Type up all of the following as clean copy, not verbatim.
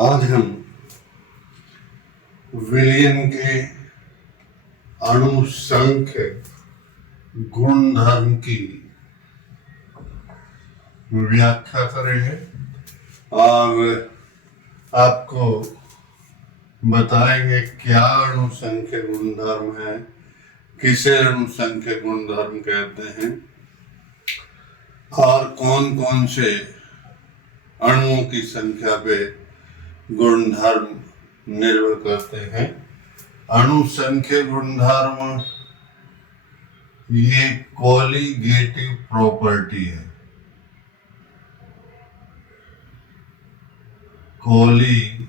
आज हम विलयन के अणु संख्य गुणधर्म की व्याख्या करेंगे और आपको बताएंगे क्या अणु संख्य गुणधर्म है, किसे अणु संख्य गुणधर्म कहते हैं और कौन कौन से अणुओं की संख्या पे गुणधर्म निर्भर करते हैं। अणु संख्या गुणधर्म ये कोलिगेटिव प्रॉपर्टी है। कोलिगेटिव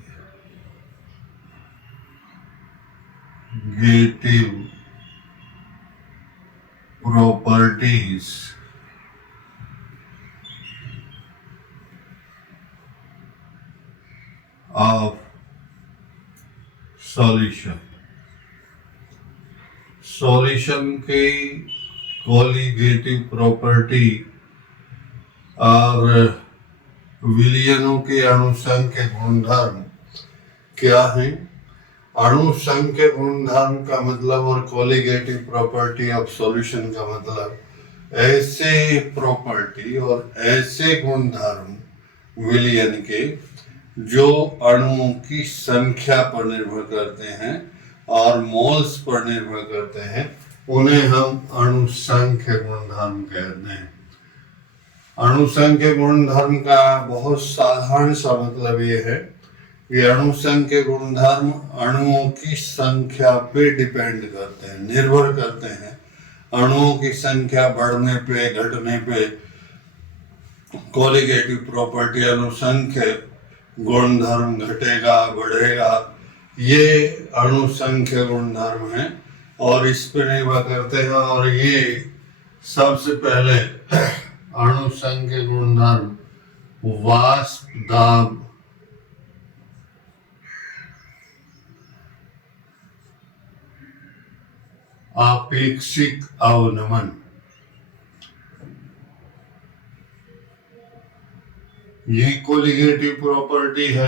प्रॉपर्टीज of सॉल्यूशन की कोलिगेटिव प्रॉपर्टी और विलयनों के अणुसंख्य गुणधर्म क्या है। अणुसंख्य गुणधर्म का मतलब और कोलिगेटिव प्रॉपर्टी ऑफ सॉल्यूशन का मतलब ऐसे प्रॉपर्टी और ऐसे गुणधर्म विलयन के जो अणुओं की संख्या पर निर्भर करते हैं और मोल्स पर निर्भर करते हैं, उन्हें हम अणुसंख्य गुणधर्म कहते हैं। अणुसंख्य गुणधर्म का बहुत साधारण सा मतलब ये है कि अणुसंख्य गुणधर्म अणुओं की संख्या पे डिपेंड करते हैं, निर्भर करते हैं। अणुओं की संख्या बढ़ने पे घटने पे कोलिगेटिव प्रॉपर्टी अणुसंख्य गुणधर्म घटेगा बढ़ेगा, ये अणुसंख्य गुणधर्म है और इस पर निर्भर करते हैं। और ये सबसे पहले अणुसंख्य गुणधर्म वाष्प दाब, आपेक्षिक अवनमन, ये कोलिगेटिव प्रॉपर्टी है।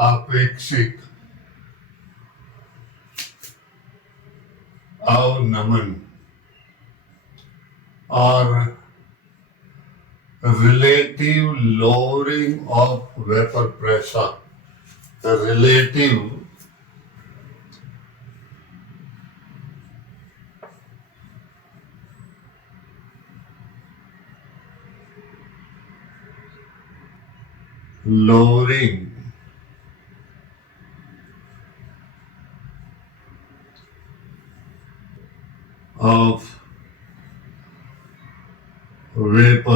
आपेक्षिक अवनमन और relative lowering of vapour pressure, relative lowering of vapor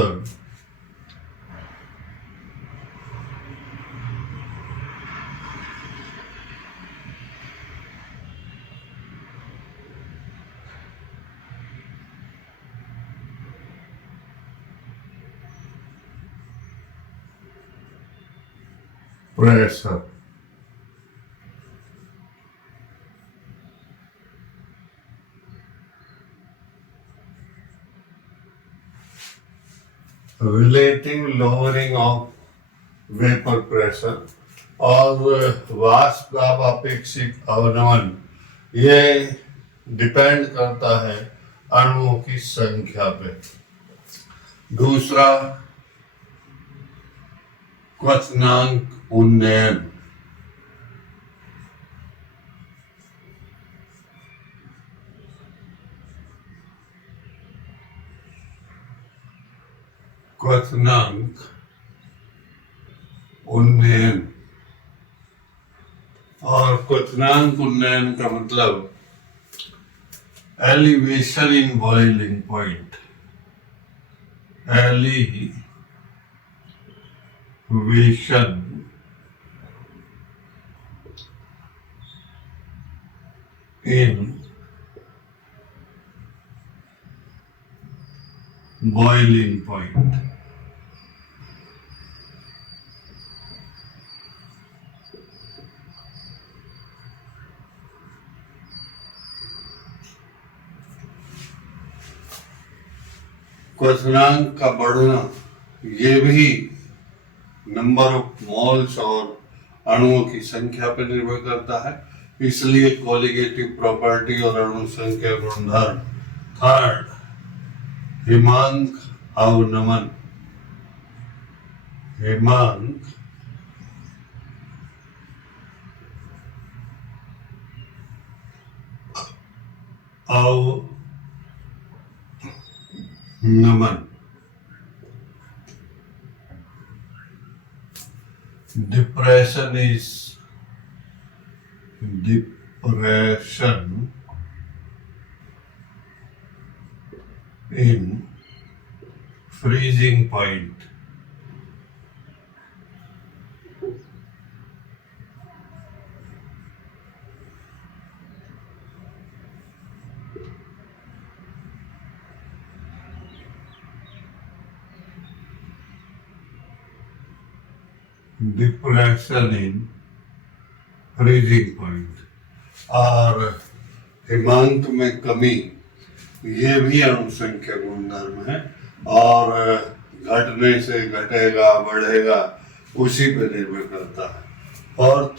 pressure। Relative lowering of vapour pressure और वाष्प दाब अपेक्षित अवनमन, ये डिपेंड करता है अणुओं की संख्या पे। दूसरा क्वथनांक उन्नयन, क्वथनांक उन्नयन और क्वथनांक उन्नयन का मतलब elevation in boiling point, elevation in boiling point। क्वथनांक का बढ़ना ये भी नंबर ऑफ मोल्स और अणुओं की संख्या पर निर्भर करता है, इसलिए कोलिगेटिव प्रॉपर्टी और अणु संख्या गुणधर्म। थर्ड, हिमांक अवनमन। हिमांक अवनमन। Depression in freezing point. Depression in freezing point और हिमांक में कमी, ये भी अणु संख्या गुणधर्म है और घटने से घटेगा बढ़ेगा उसी पे निर्भर करता है। फोर्थ,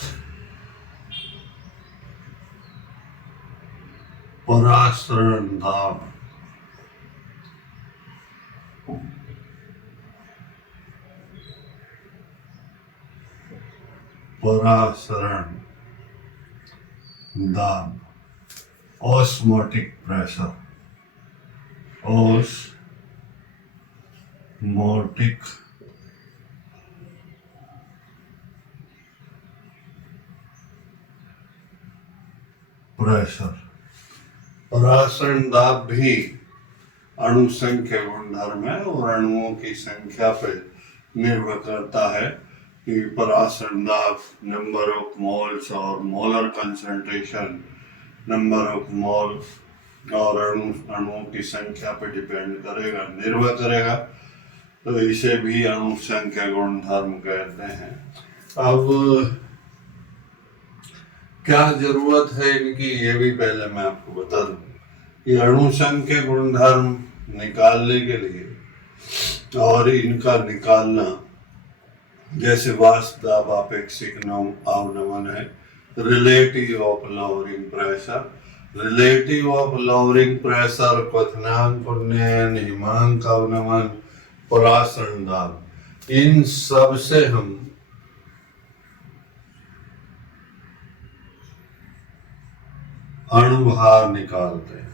परासरण दाब। परासरण दाब, ऑस्मोटिक प्रेशर। Osmotic pressure. परासरण दाब भी अणु संख्या गुणधर्म है और अणुओं की संख्या पर निर्भर करता है कि परासरण दाब नंबर ऑफ मोल्स और molar concentration, number of mole और अणुओं की संख्या पर डिपेंड करेगा, निर्भर करेगा। तो इसे भी अणु संख्या गुणधर्म कहते हैं। अब क्या जरूरत है इनकी, ये भी पहले मैं आपको बता दूं कि अणु संख्या गुणधर्म निकालने के लिए और इनका निकालना, जैसे वाष्प दाब अपेक्षिक अवनमन है, relative of lowering pressure, relative of lowering pressure, क्वथनांक उन्नयन, हिमांक अवनमन, परासरण दाब, इन सब से हम अणुभार निकालते हैं।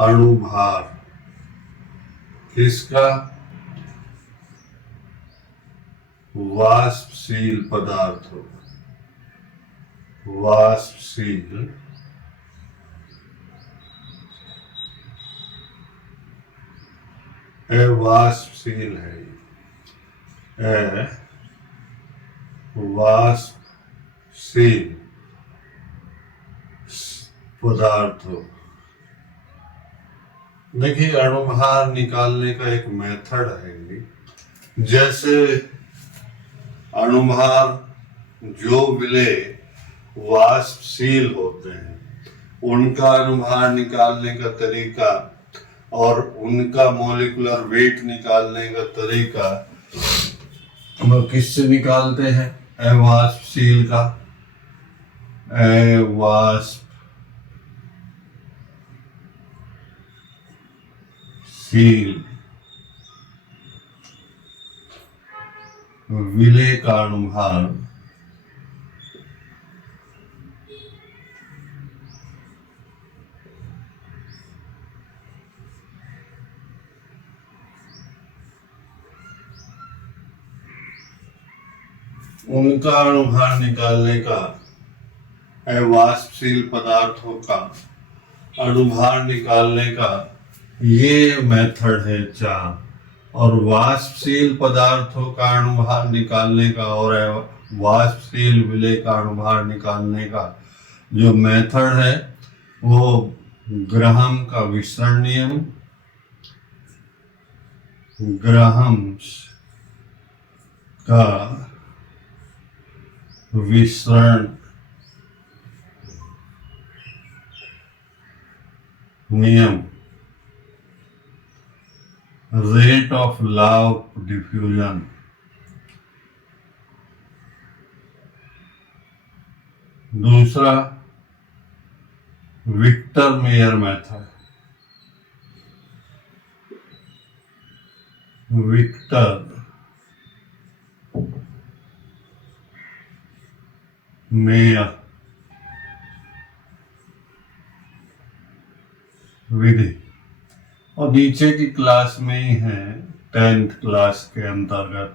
अणुभार किसका? वाष्पशील पदार्थों, वाष्पशील वाष्पशील है, वाष्पशील पदार्थों। देखिए, अणुभार निकालने का एक मेथड है। जैसे अणुभार जो विलेय वाष्पशील होते हैं उनका अणुभार निकालने का तरीका और उनका मॉलिक्यूलर वेट निकालने का तरीका हम किससे निकालते हैं? अवाष्पशील का। अवाष्पशील विलेय का अणुभार उनका अणुभार निकालने का, अवाष्पशील पदार्थों का अणुभार निकालने का ये मेथड है 4, और वाष्पशील पदार्थों का अणुभार निकालने का और वाष्पशील विलेय का अणुभार निकालने का जो मेथड है वो ग्राहम का विसरण नियम, ग्राहम का विसरण नियम, rate of law of diffusion, दूसरा Victor Meyer method, Victor Meyer विधि, और नीचे की क्लास में ही है 10th क्लास के अंतर्गत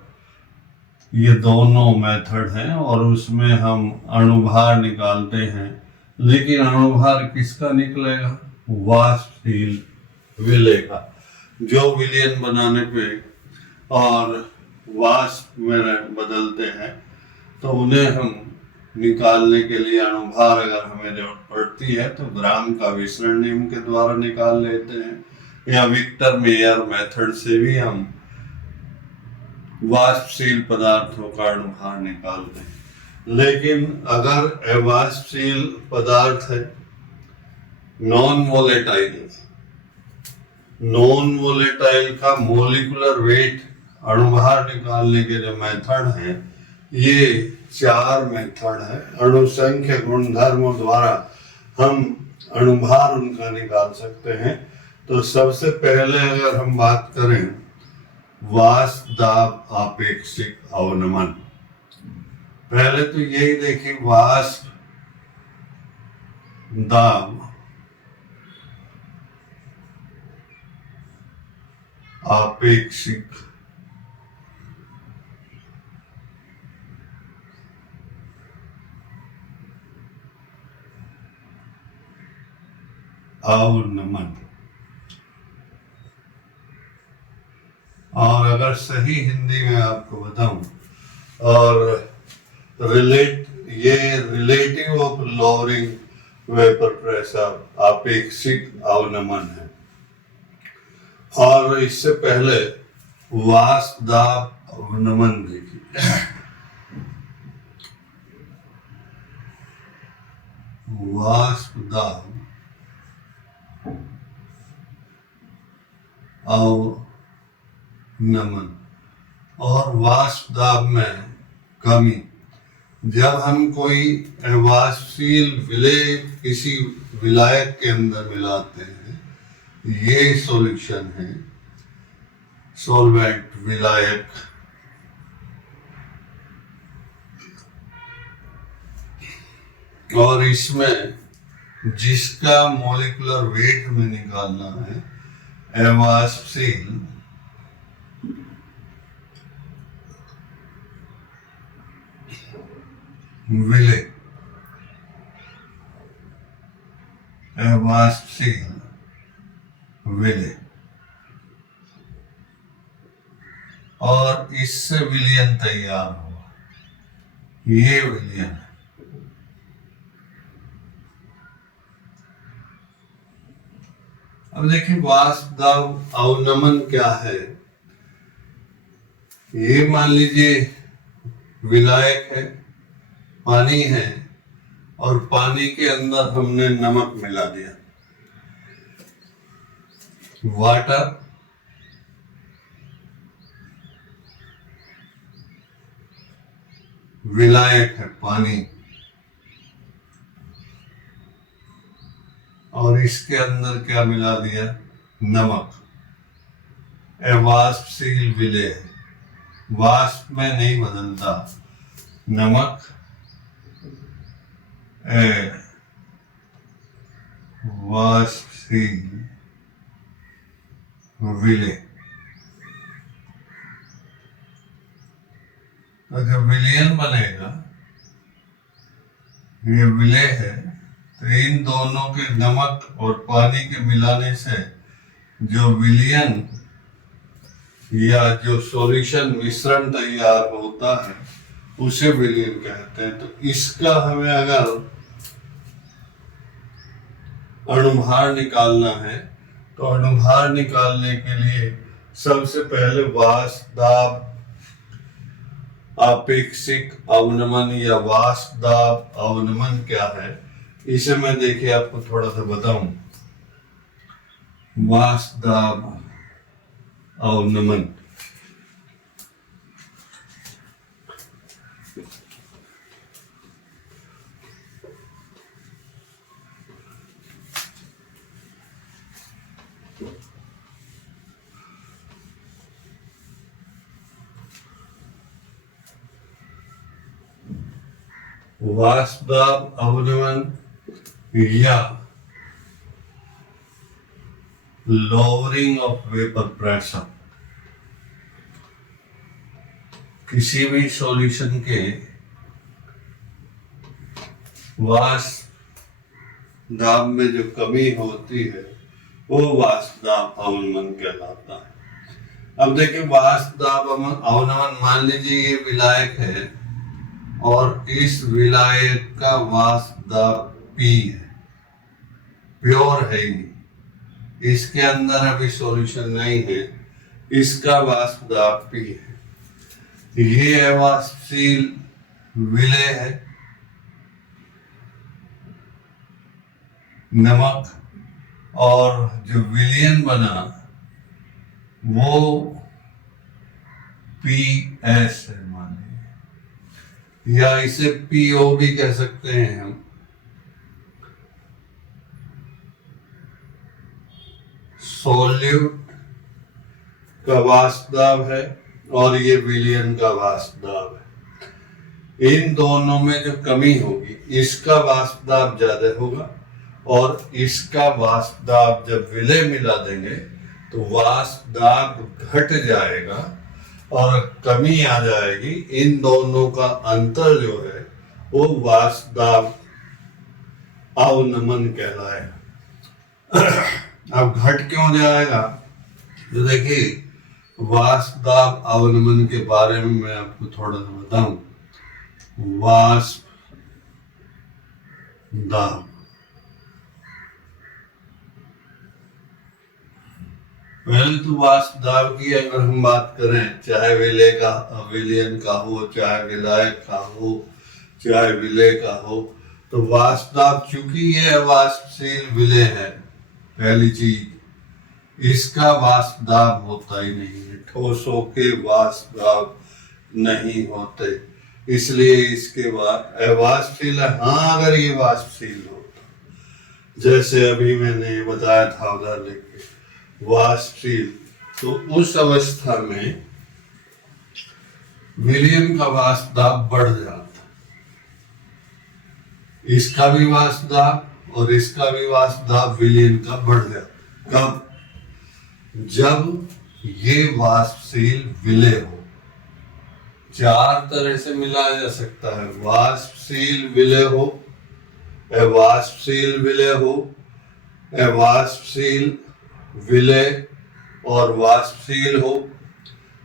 ये दोनों मेथड हैं, और उसमें हम अणुभार निकालते हैं। लेकिन अणुभार किसका निकलेगा? वाष्पशील विलय का। जो विलयन बनाने पे और वाष्प में बदलते हैं तो उन्हें हम निकालने के लिए अणुभार अगर हमें जरूरत पड़ती है तो ग्राम का विसरण नियम के द्वारा निकाल लेते हैं, या विक्टर मेयर मेथड से भी हम वाष्पशील पदार्थों का अणुभार निकालते हैं। लेकिन अगर अवाष्पशील पदार्थ है, नॉन वोलेटाइल का मोलिकुलर वेट अणुभार निकालने के जो मेथड है, ये 4 मेथड है। अणुसंख्य गुणधर्मों द्वारा हम अणुभार उनका निकाल सकते हैं। तो सबसे पहले अगर हम बात करें वाष्प दाब आपेक्षिक अवनमन, पहले तो यही देखिए वाष्प दाब आपेक्षिक अवनमन, और अगर सही हिंदी में आपको बताऊं, और relative of lowering vapour pressure आपेक्षिक अवनमन है। और इससे पहले वाष्प दाब अवनमन देखिए, वाष्प दाब अवनमन और वाष्प दाब में कमी। जब हम कोई अवाष्पशील विलय किसी विलायक के अंदर मिलाते हैं, ये सॉल्यूशन है सॉल्वेंट विलायक, और इसमें जिसका मॉलिक्यूलर वेट हमें निकालना है अवाष्पशील विलय, अवाष्पशील विलय, और इससे विलयन तैयार हुआ, ये विलयन है। अब देखिए वाष्प दाब अवनमन क्या है। ये मान लीजिए विलायक है, पानी है, और पानी के अंदर हमने नमक मिला दिया, वाटर, विलायक है पानी, और इसके अंदर क्या मिला दिया? नमक। अवाष्पशील विलय है, वाष्प में नहीं बदलता, नमक वाष्पशील विलय। तो जब विलयन बनेगा, ये विलय है, तो इन दोनों के नमक और पानी के मिलाने से जो विलयन या जो सॉल्यूशन मिश्रण तैयार होता है उसे विलयन कहते हैं। तो इसका हमें अगर अणुभार निकालना है तो अणुभार निकालने के लिए सबसे पहले वाष्प दाब आपेक्षिक अवनमन या वाष्प दाब अवनमन क्या है, इसे मैं देखिए आपको थोड़ा सा बताऊं। वाष्प दाब अवनमन, वाष्प दाब अवनमन या lowering of vapor pressure, किसी भी सॉल्यूशन के वाष्प दाब में जो कमी होती है वो वाष्प दाब अवनमन कहलाता है। अब देखिए वाष्प दाब अवनमन, मान लीजिए ये विलायक है और इस विलायक का वाष्प दाब P है, प्योर है ही, इसके अंदर अभी सॉल्यूशन नहीं है, इसका वाष्प दाब P है। ये अवाष्पशील विलेय है, नमक, और जो विलयन बना वो PS है मान लीजिए, या इसे PO भी कह सकते हैं हम। सोल्यूट का वाष्प दाब है और ये विलयन का वाष्प दाब है। इन दोनों में जो कमी होगी, इसका वाष्प दाब ज्यादा होगा और इसका वाष्प दाब जब विलय मिला देंगे तो वाष्प दाब घट जाएगा और कमी आ जाएगी। इन दोनों का अंतर जो है वो वाष्प दाब अवनमन कहलाएगा। अब घट क्यों जाएगा? तो देखिए वाष्प दाब अवनमन के बारे में मैं आपको थोड़ा सा बताऊं। वाष्प दाब, पहले तो वाष्प दाब की अगर हम बात करें, चाहे विलय का विलयन का हो, चाहे विलायक का हो, चाहे विलय का हो, तो वाष्प दाब चूंकि यह वाष्पशील विलय है, पहली चीज इसका वाष्प दाब होता ही नहीं है, ठोसों के वाष्प दाब नहीं होते, इसलिए इसके बाद अवाष्पशील है। हाँ, अगर ये वाष्पशील होता, जैसे अभी मैंने बताया था उधर लिख के वाष्पशील, तो उस अवस्था में विलयन का वाष्प दाब बढ़ जाता, इसका भी वाष्प दाब और इसका भी वाष्प दाब विलयन का बढ़ जाता। कब? जब ये वाष्पशील विलय हो। चार तरह से मिलाया जा सकता है, वाष्पशील विलय हो, अवाष्पशील विलय हो, अवाष्पशील विलय और वाष्पशील हो,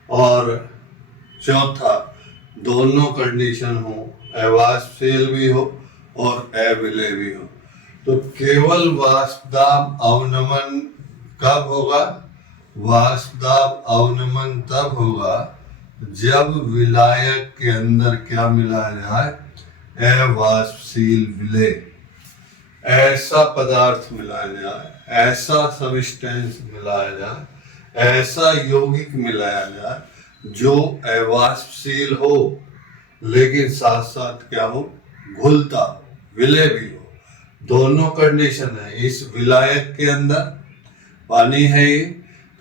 और चौथा दोनों कंडीशन हो, अवाष्पशील भी हो और अविलय भी हो। तो केवल वाष्प दाब अवनमन कब होगा? वाष्प दाब अवनमन तब होगा जब विलायक के अंदर क्या मिलाया जाए? अवाष्पशील विलय, ऐसा पदार्थ मिलाया जाए, ऐसा सब्सटेंस मिलाया जाए, ऐसा यौगिक मिलाया जाए जो अवाष्पशील हो लेकिन साथ साथ क्या हो? घुलता, विलय भी हो। दोनों कंडीशन है। इस विलायक के अंदर पानी है ये,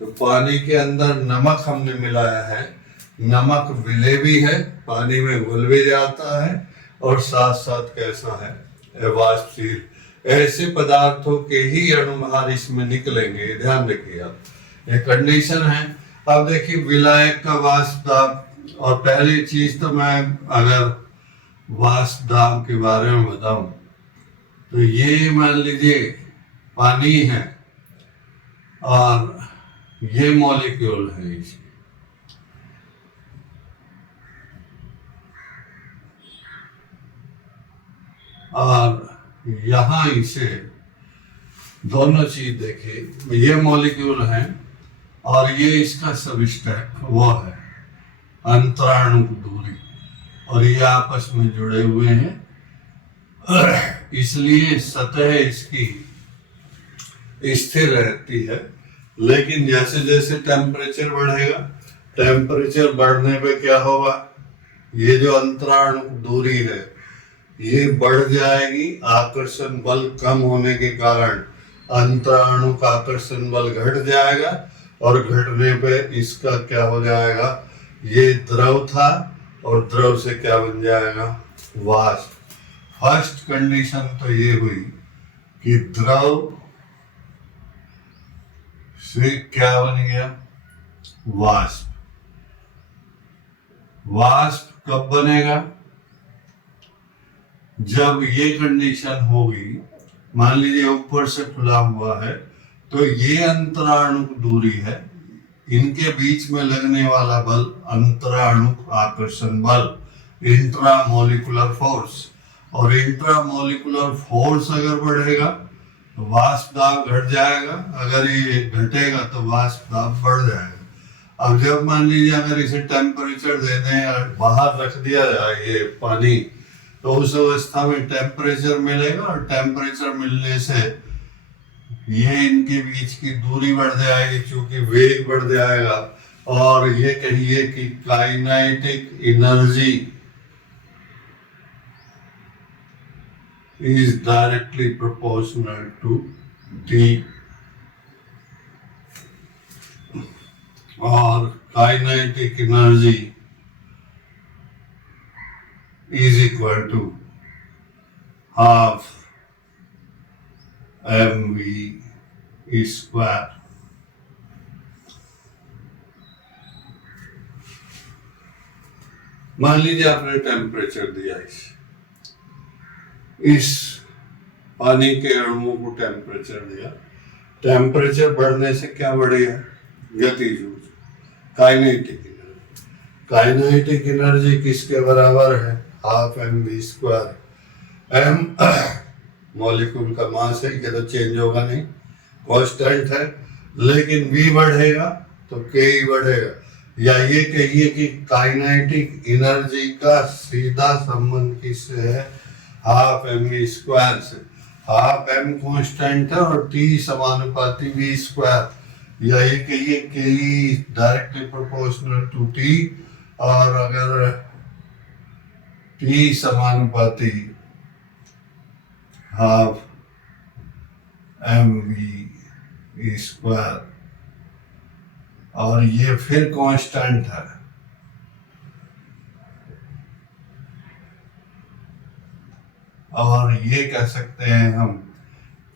तो पानी के अंदर नमक हमने मिलाया है, नमक विलय भी है, पानी में घुल भी जाता है और साथ साथ कैसा है? अवाष्पशील। ऐसे पदार्थों के ही अणुभार इसमें निकलेंगे, ध्यान रखिए आप, ये कंडीशन है। अब देखिए विलायक का वाष्प दाब, और पहली चीज तो मैं अगर वाष्प दाब के बारे में बताऊं तो ये मान लीजिए पानी है और ये मॉलिक्यूल है इसमें, और यहां इसे दोनों चीज देखिए, ये मॉलिक्यूल है और ये इसका सबस्ट्रेट वो है, अंतराणु दूरी, और ये आपस में जुड़े हुए हैं, इसलिए सतह इसकी स्थिर रहती है। लेकिन जैसे जैसे टेम्परेचर बढ़ेगा, टेम्परेचर बढ़ने पे क्या होगा? ये जो अंतराणु दूरी है ये बढ़ जाएगी, आकर्षण बल कम होने के कारण अंतराणु का आकर्षण बल घट जाएगा, और घटने पे इसका क्या हो जाएगा? ये द्रव था और द्रव से क्या बन जाएगा? वाष्प। फर्स्ट कंडीशन तो ये हुई कि द्रव से क्या बन गया, वाष्प। वाष्प कब बनेगा, जब ये कंडीशन होगी, मान लीजिए ऊपर से खुला हुआ है तो ये अंतराणुक दूरी है, इनके बीच में लगने वाला बल अंतराणुक आकर्षण बल, इंट्रामोलिकुलर फोर्स। और इंट्रामोलिकुलर फोर्स अगर बढ़ेगा तो वाष्प दाब घट जाएगा, अगर ये घटेगा तो वाष्प दाब बढ़ जाएगा। अब जब मान लीजिए अगर इसे टेम्परेचर दे दें या बाहर रख दिया जाए ये पानी, तो उस अवस्था में टेम्परेचर मिलेगा, और टेम्परेचर मिलने से ये इनके बीच की दूरी बढ़ जाएगी, क्योंकि वेग बढ़ जाएगा। और ये कहिए कि kinetic energy is directly proportional to d, और kinetic energy is equal to half mv square। मान लीजिए आपने टेम्परेचर दिया, इस पानी के अणुओं को टेम्परेचर दिया, टेम्परेचर बढ़ने से क्या बढ़ेगा, गतिज ऊर्जा, काइनेटिक एनर्जी। काइनेटिक एनर्जी किसके बराबर है, half mv square. m molecule का मास है, ये तो चेंज होगा नहीं, कांस्टेंट है, लेकिन v बढ़ेगा तो k बढ़ेगा। या ये कहिए कि काइनेटिक एनर्जी का सीधा संबंध किससे है, हाफ mv स्क्वायर से। हाफ m कांस्टेंट है और t समानुपाती v स्क्वायर। या ये कहिए k directly proportional to t, और अगर t समानुपाती हाफ mv स्क्वायर, और ये फिर कांस्टेंट है। और ये कह सकते हैं हम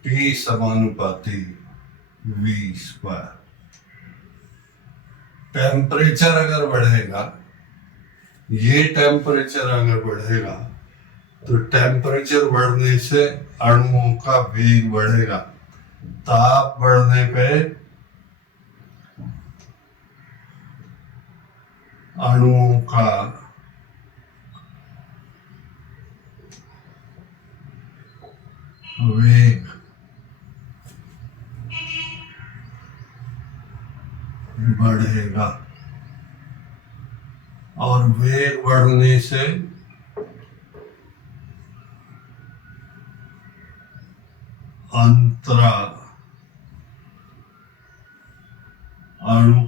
T समानुपाती V स्क्वायर। टेम्परेचर अगर बढ़ेगा, ये टेम्परेचर अगर बढ़ेगा तो टेम्परेचर बढ़ने से अणुओं का वेग बढ़ेगा। ताप बढ़ने पे अणुओं का वेग बढ़ेगा, और वेग बढ़ने से अंतरा अणु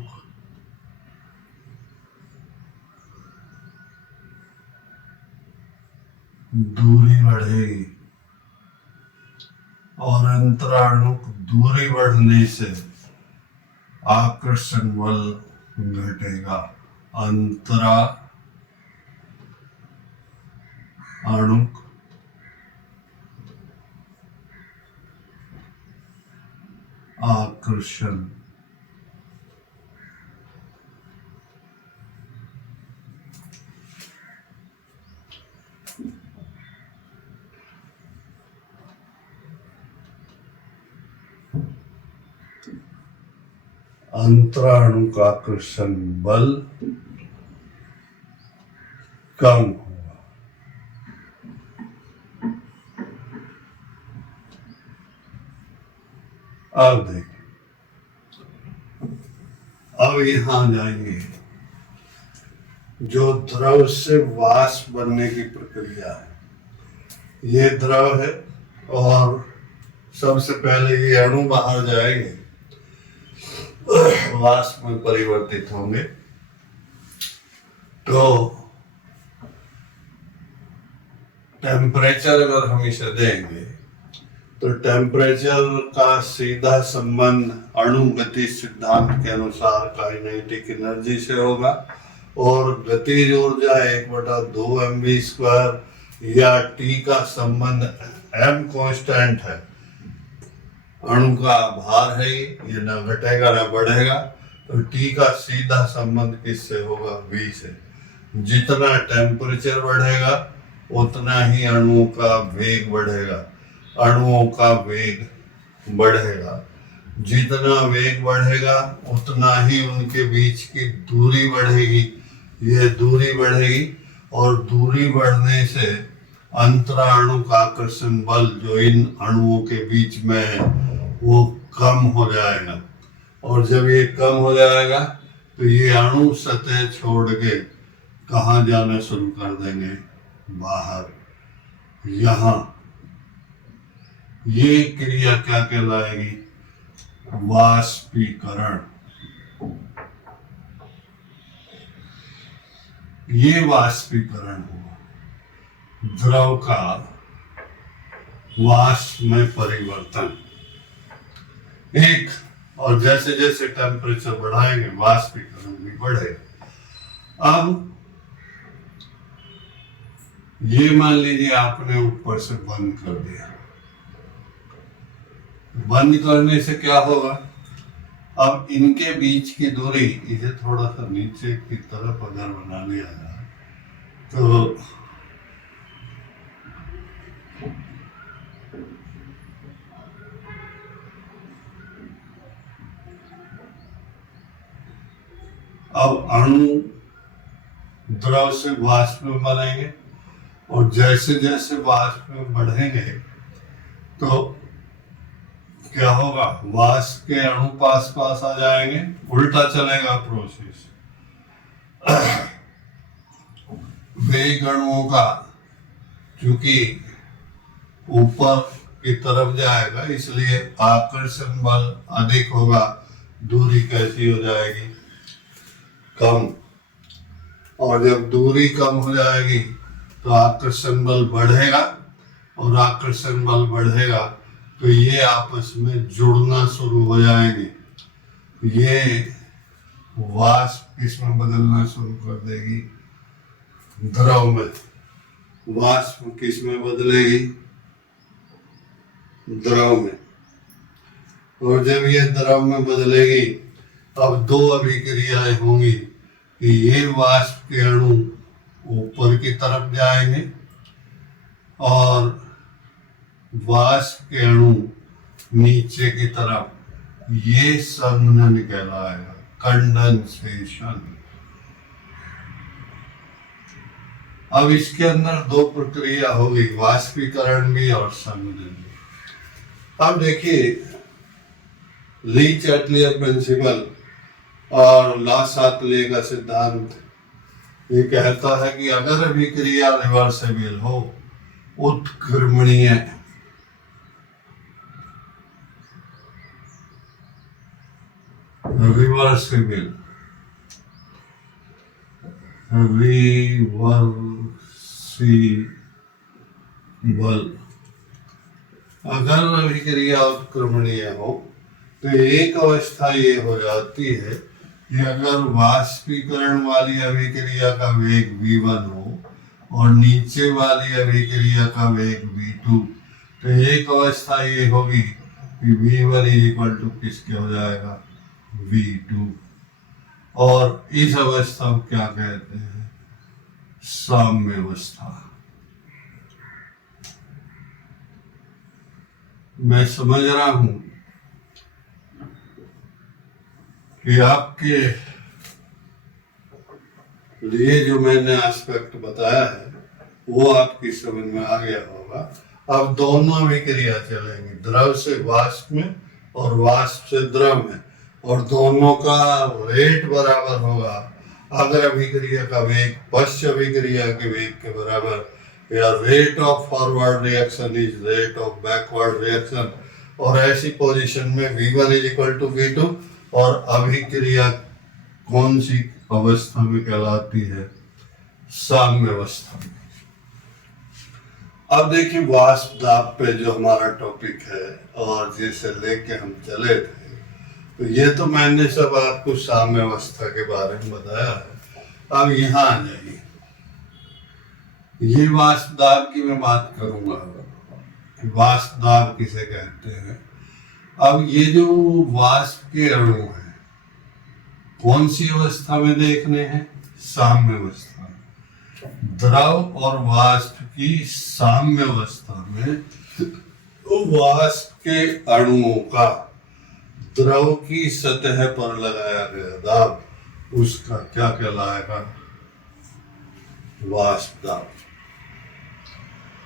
दूरी बढ़ेगी, और अंतराणुक दूरी बढ़ने से आकर्षण बल घटेगा। अंतरा अणुक आकर्षण अंतराणुक आकर्षण बल कम होगा। अब देखिए, अब यहां जाएंगे, जो द्रव से वाष्प बनने की प्रक्रिया है, ये द्रव है, और सबसे पहले ये अणु बाहर जाएंगे, वाष्प में परिवर्तित होंगे। तो टेम्परेचर अगर हम इसे देंगे तो टेम्परेचर का सीधा संबंध अणु गति सिद्धांत के अनुसार काइनेटिक एनर्जी से होगा, और गतिज ऊर्जा 1/2 mv स्क्वायर या टी का संबंध m कांस्टेंट है, अणु का भार है, ये ना घटेगा ना बढ़ेगा, तो टी का सीधा संबंध किससे होगा? v से। जितना टेम्परेचर बढ़ेगा उतना ही अणुओं का वेग बढ़ेगा, अणुओं का वेग बढ़ेगा। जितना वेग बढ़ेगा उतना ही उनके बीच की दूरी बढ़ेगी, यह दूरी बढ़ेगी, और दूरी बढ़ने से अंतराणु का आकर्षण बल जो इन अणुओं के बीच में है वो कम हो जाएगा, और जब ये कम हो जाएगा तो ये अणु सतह छोड़ के कहाँ जाना शुरू कर देंगे? बाहर। यहाँ ये क्रिया क्या कहलाएगी? वाष्पीकरण। ये वाष्पीकरण हुआ, द्रव का वाष्प में परिवर्तन। एक, और जैसे जैसे टेम्परेचर बढ़ाएंगे वाष्पीकरण भी बढ़ेगा। अब ये मान लीजिए आपने ऊपर से बंद कर दिया, बंद करने से क्या होगा? अब इनके बीच की दूरी, इसे थोड़ा सा नीचे की तरफ अगर बना लिया जाए तो अब अणु द्रव से वाष्प में बनेंगे, और जैसे जैसे वाष्प में बढ़ेंगे तो क्या होगा? वाष्प के अणु पास पास आ जाएंगे, उल्टा चलेगा प्रोसेस। वेग अणुओं का क्योंकि ऊपर की तरफ जाएगा इसलिए आकर्षण बल अधिक होगा, दूरी कैसी हो जाएगी? कम। और जब दूरी कम हो जाएगी तो आकर्षण बल बढ़ेगा, और आकर्षण बल बढ़ेगा तो ये आपस में जुड़ना शुरू हो जाएंगे। ये वाष्प किसमें बदलना शुरू कर देगी? द्रव में। वाष्प किसमें बदलेगी? द्रव में। और जब ये द्रव में बदलेगी, अब दो अभिक्रियाएं होंगी कि ये वाष्प के अणु ऊपर की तरफ जाएंगे और वाष्प के अणु नीचे की तरफ, ये संघनन कहलाएगा, कंडेंसेशन। अब इसके अंदर दो प्रक्रिया होगी, वाष्पीकरण भी और संघनन भी। अब देखिए ली चैटलियर प्रिंसिपल और ला-सातले का सिद्धांत ये कहता है कि अगर अभिक्रिया रिवर्सिबल हो, उत्क्रमणीय, रिवर्सिबल, अगर अभिक्रिया उत्क्रमणीय हो तो एक अवस्था ये हो जाती है कि अगर वाष्पीकरण वाली अभिक्रिया का वेग v1 हो और नीचे वाली अभिक्रिया का वेग v2, तो एक अवस्था ये होगी कि v1 इक्वल टू किसके हो जाएगा? v2। और इस अवस्था को क्या कहते हैं? साम्य अवस्था। मैं समझ रहा हूं कि आपके लिए जो मैंने एस्पेक्ट बताया है वो आपकी समझ में आ गया होगा। अब दोनों अभिक्रिया चलेंगी, द्रव से वाष्प में और वाष्प से द्रव में, और दोनों का रेट बराबर होगा अगर अभिक्रिया का वेग पश्च अभिक्रिया के वेग के बराबर, या rate of forward reaction is rate of backward reaction. और ऐसी पोजीशन में v1 is equal to v2, और अभिक्रिया कौन सी अवस्था में कहलाती है? साम्य अवस्था में। अब देखिए वाष्प दाब पे जो हमारा टॉपिक है और जिसे लेके हम चले थे, तो ये तो मैंने सब आपको साम्य अवस्था के बारे में बताया है। अब यहाँ आ जाइए, ये वाष्प दाब की मैं बात करूंगा, वाष्प दाब किसे कहते हैं। अब ये जो वाष्प के अणु हैं कौन सी अवस्था में देखने हैं? साम्य अवस्था में। द्रव और वाष्प की साम्य अवस्था में वाष्प के अणुओं का द्रव की सतह पर लगाया गया दाब, उसका क्या कहलाएगा? वाष्प दाब।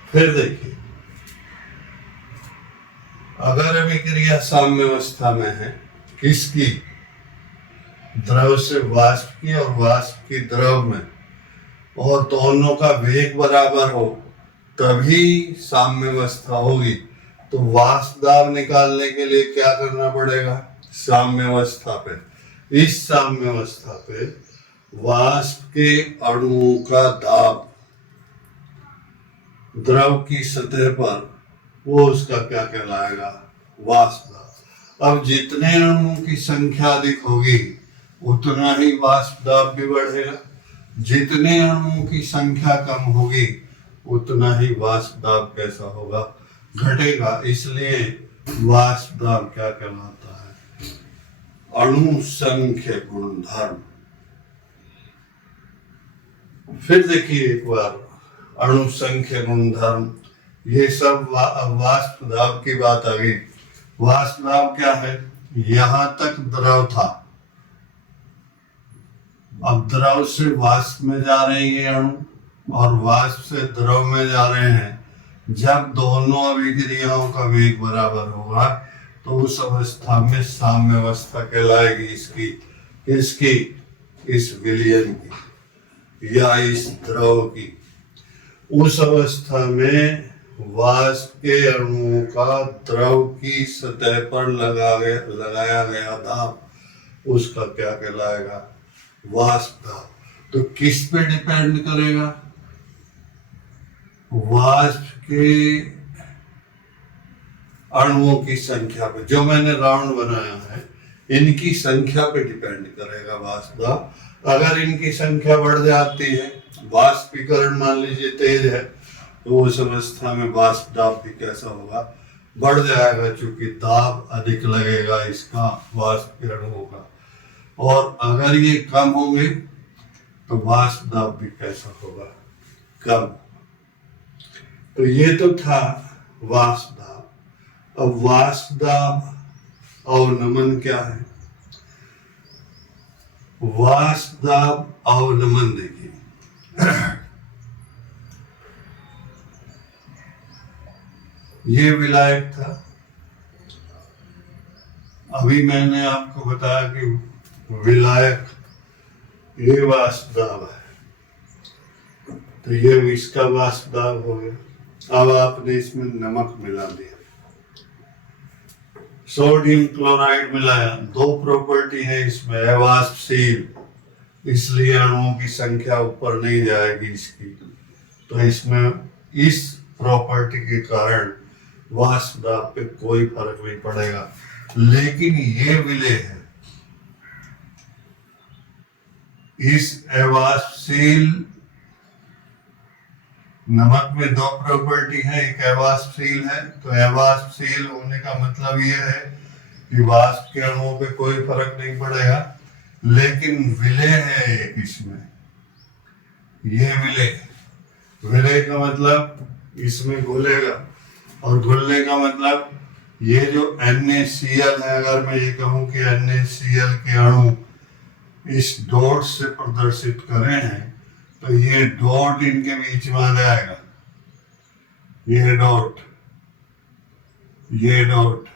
फिर देखिए, अगर अभिक्रिया साम्य अवस्था में है, किसकी? द्रव से वाष्प की और वाष्प की द्रव में, और दोनों का वेग बराबर हो तभी साम्य अवस्था होगी। तो वाष्प दाब निकालने के लिए क्या करना पड़ेगा? साम्य अवस्था पे, इस साम्य अवस्था पे वाष्प के अणुओं का दाब द्रव की सतह पर, वो उसका क्या कहलाएगा? वाष्प दाब। अब जितने अणुओं की संख्या अधिक होगी उतना ही वाष्प दाब भी बढ़ेगा, जितने अणुओं की संख्या कम होगी उतना ही वाष्प दाब कैसा होगा? घटेगा। इसलिए वाष्प दाब क्या कहलाता है? अणु संख्य गुणधर्म। फिर देखिए एक बार, अणु संख्य गुणधर्म, ये सब वाष्प दाब की बात आ गई। वाष्प दाब क्या है? यहां तक द्रव था, अब द्रव से वाष्प में जा रहे हैं ये अणु और वाष्प से द्रव में जा रहे हैं। जब दोनों अभिक्रियाओं का वेग बराबर होगा तो उस अवस्था में साम्य अवस्था कहलाएगी। इसकी इस विलयन की या इस द्रव की। उस अवस्था में वाष्प के अणुओं का द्रव की सतह पर लगाया गया दाब, उसका क्या कहलाएगा? वाष्प दाब। तो किस पे डिपेंड करेगा? वाष्प के अणुओं की संख्या पे। जो मैंने राउंड बनाया है इनकी संख्या पे डिपेंड करेगा वाष्प दाब। अगर इनकी संख्या बढ़ जाती है, वाष्पीकरण मान लीजिए तेज है, तो उस अवस्था में वाष्प दाब भी कैसा होगा? बढ़ जाएगा, क्योंकि दाब अधिक लगेगा इसका वाष्प के अणुओं का। और अगर ये कम होंगे तो वाष्प दाब भी कैसा होगा? कम। तो ये तो था वाष्प दाब। अब वाष्प दाब अवनमन क्या है? वाष्प दाब अवनमन देखिए, ये विलायक था। अभी मैंने आपको बताया कि विलायक ये वाष्प दाब है, तो ये इसका वाष्प दाब हो गया। अब आपने इसमें नमक मिला दिया, सोडियम क्लोराइड मिलाया। दो प्रॉपर्टी है इसमें, अवाष्पशील, इसलिए अणुओं की संख्या ऊपर नहीं जाएगी इसकी। तो इसमें इस प्रॉपर्टी के कारण वाष्प दाब पे कोई फर्क नहीं पड़ेगा। लेकिन ये विलेय है, इस अवाष्पशील नमक में दो प्रॉपर्टी है, एक अवाष्पशील है। तो अवाष्पशील होने का मतलब ये है कि वाष्प के अणुओं पे कोई फर्क नहीं पड़ेगा। लेकिन विलेय है एक इसमें, ये विलेय का मतलब इसमें घुलेगा, और घुलने का मतलब ये जो NaCl है, अगर मैं ये कहूं कि NaCl के अणु इस डॉट से प्रदर्शित करें हैं, तो ये डॉट इनके बीच में आ जाएगा, ये डॉट, ये डॉट।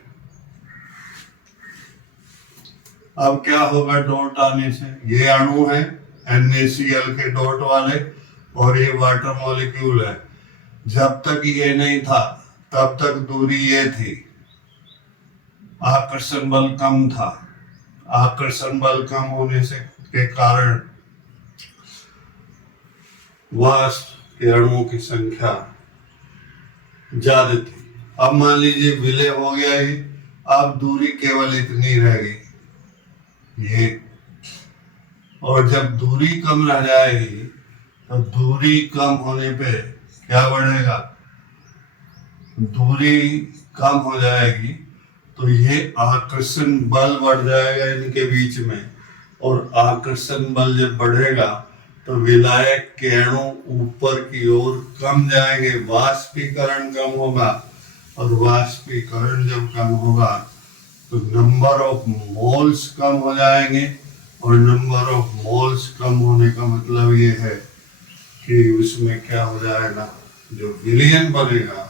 अब क्या होगा डॉट आने से? ये अणु है NaCl के डॉट वाले और ये वाटर मॉलिक्यूल है। जब तक ये नहीं था तब तक दूरी ये थी, आकर्षण बल कम था। आकर्षण बल कम होने से के कारण वाष्प के अणुओं की संख्या ज्यादा थी। अब मान लीजिए विलय हो गया ही, अब दूरी केवल इतनी रह गई ये, और जब दूरी कम रह जाएगी तो दूरी कम होने पे क्या बढ़ेगा, दूरी कम हो जाएगी तो ये आकर्षण बल बढ़ जाएगा इनके बीच में, और आकर्षण बल जब बढ़ेगा तो विलायक के अणु ऊपर की ओर कम जाएंगे, वाष्पीकरण कम होगा, और वाष्पीकरण जब कम होगा तो नंबर ऑफ मोल्स कम हो जाएंगे, और नंबर ऑफ मोल्स कम होने का मतलब ये है कि उसमें क्या हो जाएगा, जो विलयन बनेगा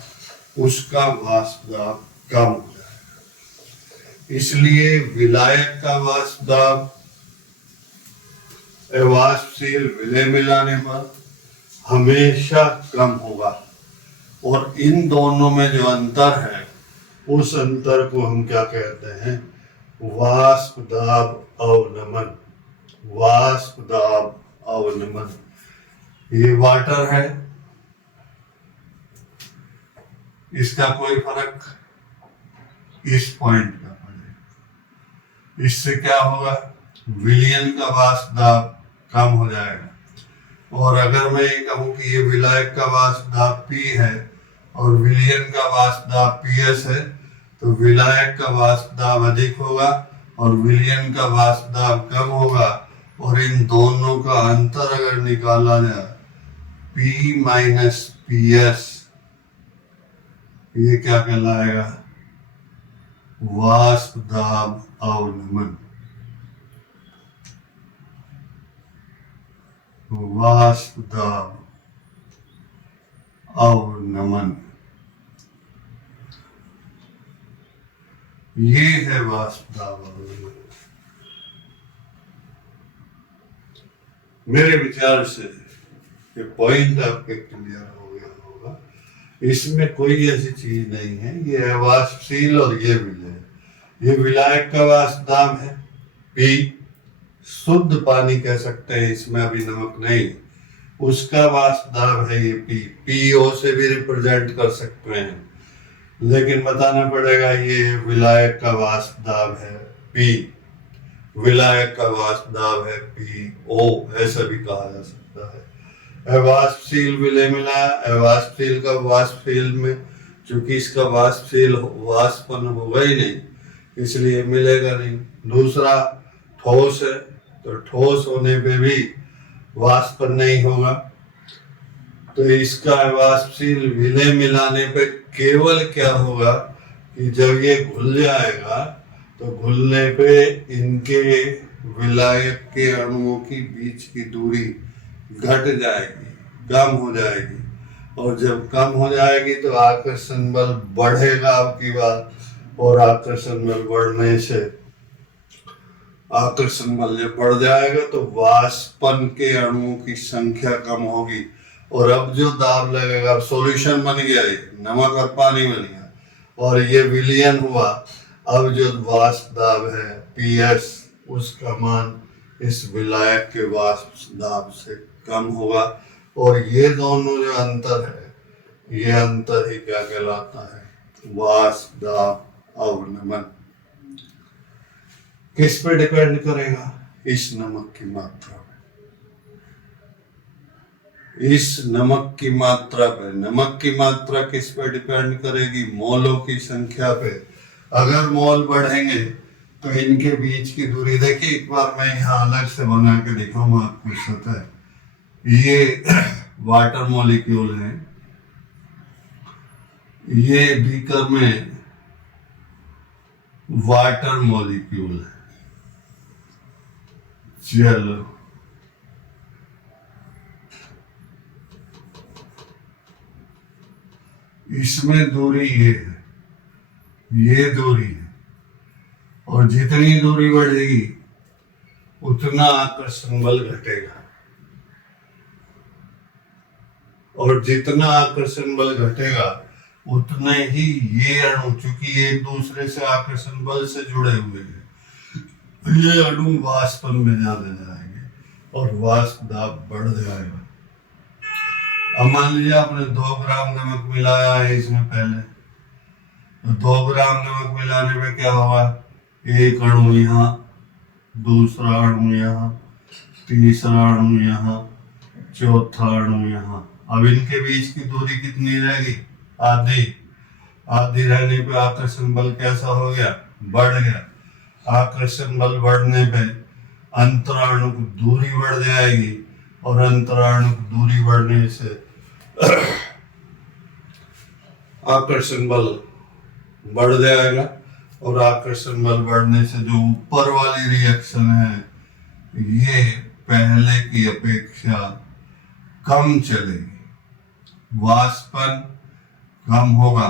उसका वाष्प दाब कम हो जाएगा। इसलिए विलायक का वाष्प दाब वाष्पशील विलय मिलाने पर हमेशा कम होगा, और इन दोनों में जो अंतर है उस अंतर को हम क्या कहते हैं, वाष्प दाब अवनमन। वाष्प दाब अवनमन। ये वाटर है, इसका कोई फर्क इस पॉइंट का पड़ेगा, इससे क्या होगा, विलयन का वाष्प दाब कम हो जाएगा। और अगर मैं ये कहूं कि ये विलायक का वाष्प दाब P है और विलयन का वाष्प दाब PS है, तो विलायक का वाष्प दाब अधिक होगा और विलयन का वाष्प दाब कम होगा, और इन दोनों का अंतर अगर निकाला जाए P माइनस PS, ये क्या कहलाएगा, वाष्प दाब अवनमन। वाष्प दाब अवनमन, ये है वाष्प दाब अवनमन। मेरे विचार से ये पॉइंट आपके क्लियर हो गया होगा। इसमें कोई ऐसी चीज नहीं है, ये है वाष्पशील और ये विलय। ये विलायक का वाष्प दाब है P, शुद्ध पानी कह सकते हैं, इसमें अभी नमक नहीं, उसका वाष्प दाब है ये P। PO से भी रिप्रेजेंट कर सकते हैं, लेकिन बताना पड़ेगा ये विलायक का वाष्प दाब है P, विलायक का वाष्प दाब है PO, ऐसा भी कहा जा सकता है। अवाष्पशील विलय मिला, अवाष्पशील का वाष्पशील में चूंकि इसका वाष्पशील वाष्पन होगा ही नहीं, इसलिए मिलेगा नहीं। दूसरा ठोस है, तो ठोस होने पे भी वाष्पन नहीं होगा, तो इसका वाष्पशील विलय मिलाने पे केवल क्या होगा कि जब ये घुल जाएगा तो घुलने पे इनके विलायक के अणुओं की बीच की दूरी घट जाएगी, कम हो जाएगी, और जब कम हो जाएगी तो आकर्षण बल बढ़ेगा आपकी बात, और आकर्षण बल बढ़ने से आकर्षण बल जब बढ़ जाएगा तो वाष्पन के अणुओं की संख्या कम होगी, और अब जो दाब लगेगा, अब सॉल्यूशन बन गया, ये नमक और पानी बन गया और ये विलयन हुआ, अब जो वाष्प दाब है PS, उसका मान इस विलायक के वाष्प दाब से कम होगा, और ये दोनों जो अंतर है, ये अंतर ही क्या कहलाता है, वाष्प दाब अवनमन। किस पे डिपेंड करेगा, इस नमक की मात्रा पे, इस नमक की मात्रा पे। नमक की मात्रा किस पे डिपेंड करेगी, मोलों की संख्या पे। अगर मोल बढ़ेंगे तो इनके बीच की दूरी, देखिए एक बार मैं यहाँ अलग से बना के दिखाऊंगा आपको सतह। ये वाटर मॉलिक्यूल है, ये बीकर में वाटर मॉलिक्यूल है। चलो इसमें दूरी ये है, ये दूरी है, और जितनी दूरी बढ़ेगी उतना आकर्षण बल घटेगा, और जितना आकर्षण बल घटेगा उतने ही ये अणु, चूंकि ये एक दूसरे से आकर्षण बल से जुड़े हुए हैं, ये अणु वाष्पन में जाने जाएंगे और वाष्प दाब बढ़ जाएगा। अब मान लीजिए आपने 2 ग्राम नमक मिलाया है इसमें पहले, तो 2 ग्राम नमक मिलाने में क्या होगा, एक अणु यहाँ, दूसरा अणु यहाँ, तीसरा अणु यहाँ, चौथा अणु यहाँ। अब इनके बीच की दूरी कितनी रहेगी? आधी। आधी रहने पे आकर्षण बल कैसा हो गया? बढ़ गया। आकर्षण बल बढ़ने पे अंतराणु की दूरी बढ़ जाएगी और अंतराणु की दूरी बढ़ने से आकर्षण बल बढ़ जाएगा और आकर्षण बल बढ़ने से जो ऊपर वाली रिएक्शन है ये पहले की अपेक्षा कम चलेगी। वाष्पन कम होगा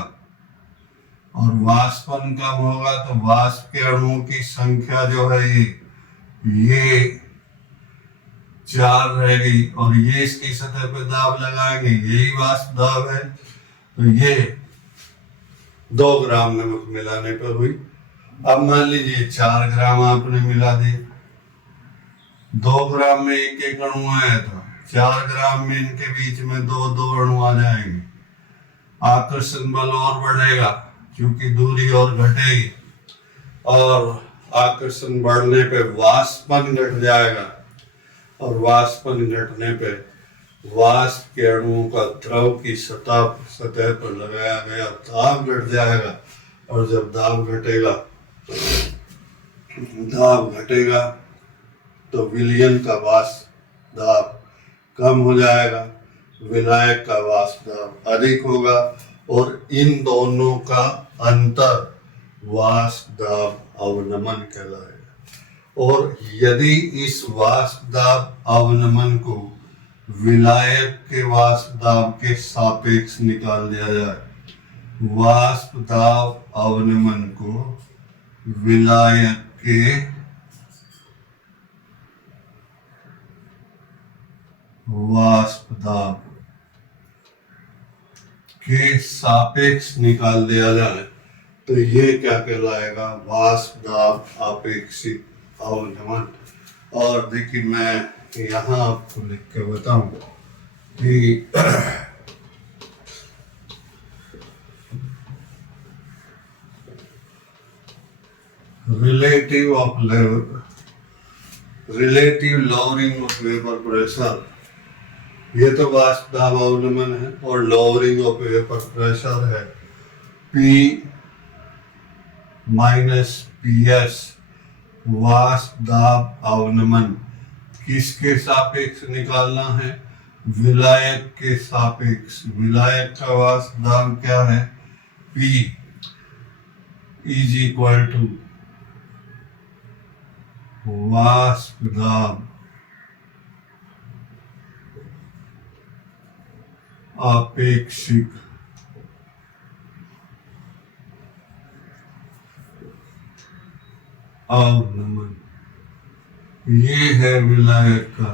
और वाष्पन कम होगा तो वाष्प के अणुओं की संख्या जो है ये 4 रहेगी और ये इसकी सतह पे दाब लगाएंगे, यही वाष्प दाब है। तो ये 2 ग्राम नमक मिलाने पर हुई। अब मान लीजिए 4 ग्राम आपने मिला दिए, 2 ग्राम में एक एक अणु आया था, 4 ग्राम में इनके बीच में 2 अणु आ जाएंगे। आकर्षण बल और बढ़ेगा क्योंकि दूरी और घटेगी और आकर्षण बढ़ने पे वाष्पन घट जाएगा और वाष्पन घटने पे वाष्प के अणुओं का द्रव की सतह पर लगाया गया दाब घट जाएगा और जब दाब घटेगा तो विलयन का वाष्प दाब कम हो जाएगा, विलायक का वाष्प दाब अधिक होगा और इन दोनों का अंतर वाष्प दाब अवनमन कहलाएगा। और यदि इस वाष्प दाब अवनमन को विलायक के वाष्प दाब के सापेक्ष निकाल दिया जाए, वाष्प दाब अवनमन को विलायक के वाष्प दाब के सापेक्ष निकाल दिया जाए तो ये क्या कहलाएगा? वाष्प दाब आपेक्षिक अवनमन। और देखिए मैं यहाँ आपको लिख के बताऊं कि relative lowering of vapour pressure, ये तो वाष्प दाब अवनमन है और लॉवरिंग ऑफ वेपर प्रेशर है P माइनस PS। वाष्प दाब अवनमन किसके सापेक्ष निकालना है? विलायक के सापेक्ष। विलायक का वाष्प दाब क्या है? P इज इक्वल टू वाष्प दाब आपेक्षिक अवनमन। ये है विलायक का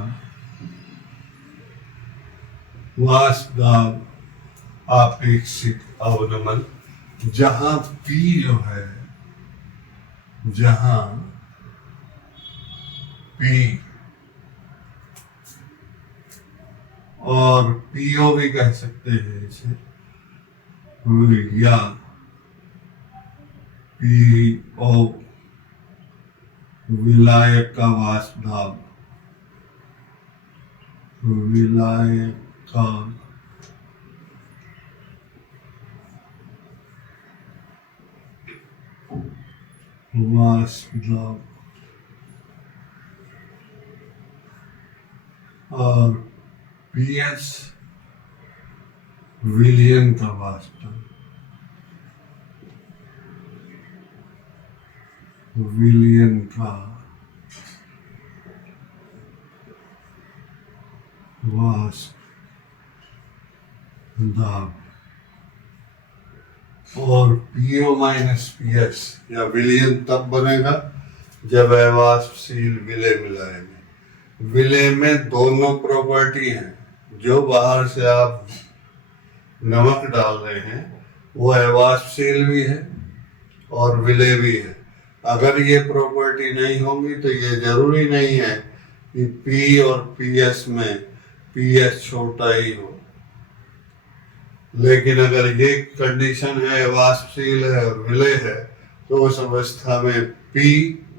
वाष्प दाब आपेक्षिक अवनमन, जहां P जो है, जहां P और PO भी कह सकते हैं इसे, या PO विलायक का वाष्प दाब, विलायक का वाष्प दाब और PS विलयन का वाष्प दाब, विलयन का वाष्प दाब। और PO माइनस PS या विलयन तब बनेगा जब अवाष्पशील विलय मिलाएंगे। विलय में दोनों प्रॉपर्टी हैं, जो बाहर से आप नमक डाल रहे हैं वो अवाष्पशील भी है और विलय भी है। अगर ये प्रॉपर्टी नहीं होगी तो ये जरूरी नहीं है कि P और PS में PS छोटा ही हो, लेकिन अगर ये कंडीशन है, वाष्पशील है और विलय है, तो उस अवस्था में P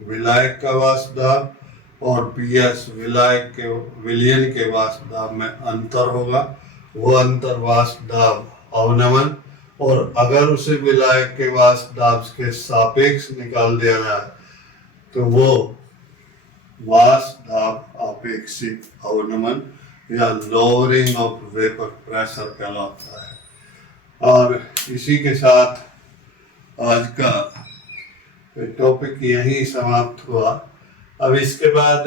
विलायक का वाष्प दाब और पीएस विलयन के वाष्प दाब में अंतर होगा, वो अंतर वाष्प दाब अवनमन, और अगर उसे विलायक के वाष्प दाब के सापेक्ष निकाल दिया जाए तो वो वाष्प दाब आपेक्षिक अवनमन या लोअरिंग ऑफ वेपर प्रेशर कहलाता है। और इसी के साथ आज का टॉपिक यहीं समाप्त हुआ। अब इसके बाद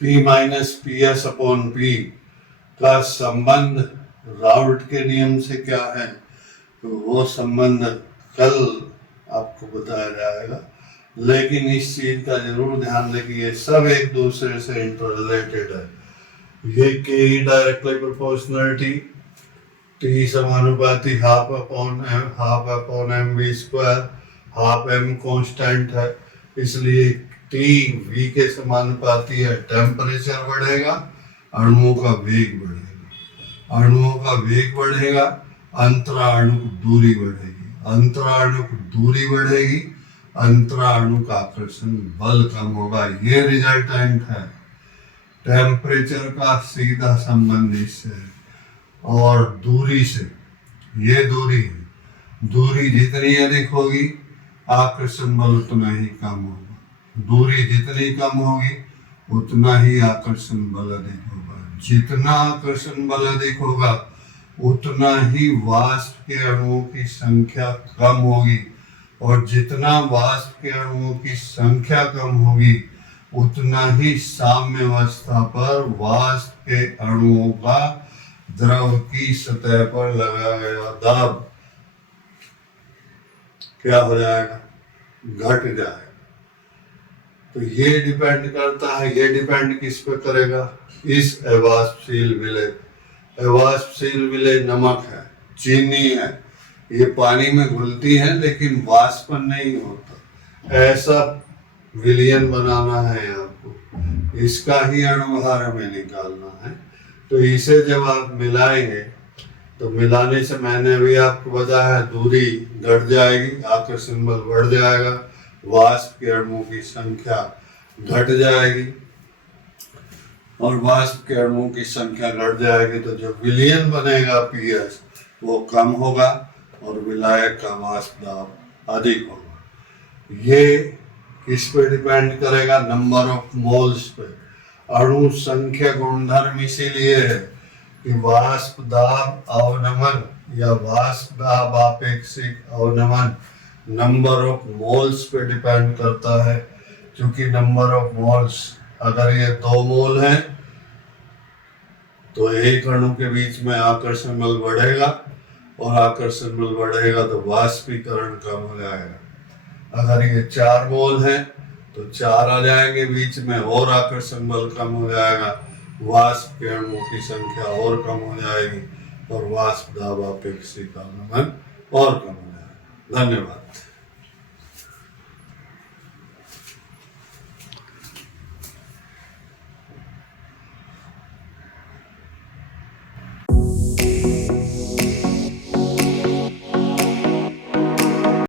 P minus P S upon P का संबंध राउल्ट के नियम से क्या है, तो वो संबंध कल आपको बताया जाएगा। लेकिन इस चीज का जरूर ध्यान दें कि ये सब एक दूसरे से इंटररिलेटेड है। ये के डायरेक्टली प्रोपोर्शनलिटी, टी समानुपाती half upon m v square, half m constant है, इसलिए टी वी के समानुपाती है। टेम्परेचर बढ़ेगा, अणुओं का वेग बढ़ेगा, अणुओं का वेग बढ़ेगा, अंतराणु दूरी बढ़ेगी, अंतराणु दूरी बढ़ेगी, अंतराणु का आकर्षण बल कम होगा। ये रिजल्टेंट है। टेम्परेचर का सीधा संबंध इससे है और दूरी से, ये दूरी है। दूरी जितनी अधिक होगी आकर्षण बल उतना ही कम होगा, दूरी जितनी कम होगी उतना ही आकर्षण बल अधिक होगा। जितना आकर्षण बल अधिक होगा उतना ही वाष्प के अणुओं की संख्या कम होगी, और जितना वाष्प के अणुओं की संख्या कम होगी उतना ही साम्य अवस्था पर वाष्प के अणुओं का द्रव की सतह पर लगा गया दाब क्या हो जाएगा, घट जाएगा। तो ये डिपेंड करता है, ये डिपेंड किस पे करेगा, इस अवाष्पशील विलय। अवाष्पशील विलय नमक है, चीनी है, ये पानी में घुलती है लेकिन वाष्पन नहीं होता। ऐसा विलयन बनाना है आपको, इसका ही अणुभार हमें निकालना है। तो इसे जब आप मिलाएंगे तो मिलाने से मैंने अभी आपको बताया दूरी घट जाएगी, आकर्षण बल बढ़ जाएगा, वाष्प के अणुओं की संख्या घट जाएगी, और वाष्प के अणुओं की संख्या घट जाएगी तो जो विलयन बनेगा पीएस वो कम होगा और विलायक का वाष्प दाब अधिक होगा। ये किस पे डिपेंड करेगा, नंबर ऑफ मोल्स पे। अणु संख्या गुणधर्म इसीलिए है कि वाष्प दाब अवनमन या वाष्प दाब आपेक्षिक अवनमन नंबर ऑफ मोल्स पे डिपेंड करता है। क्योंकि नंबर ऑफ मोल्स, अगर ये 2 मोल हैं तो एक अणु के बीच में आकर्षण बल बढ़ेगा, और आकर्षण बल बढ़ेगा तो वाष्पीकरण कम हो जाएगा। अगर ये 4 मोल हैं तो 4 आ जाएंगे बीच में, और आकर्षण बल कम हो जाएगा, वाष्प के अणुओं की संख्या और कम हो जाएगी, और वाष्प दाब अपेक्षिक अवनमन और कम हो जाएगा। धन्यवाद।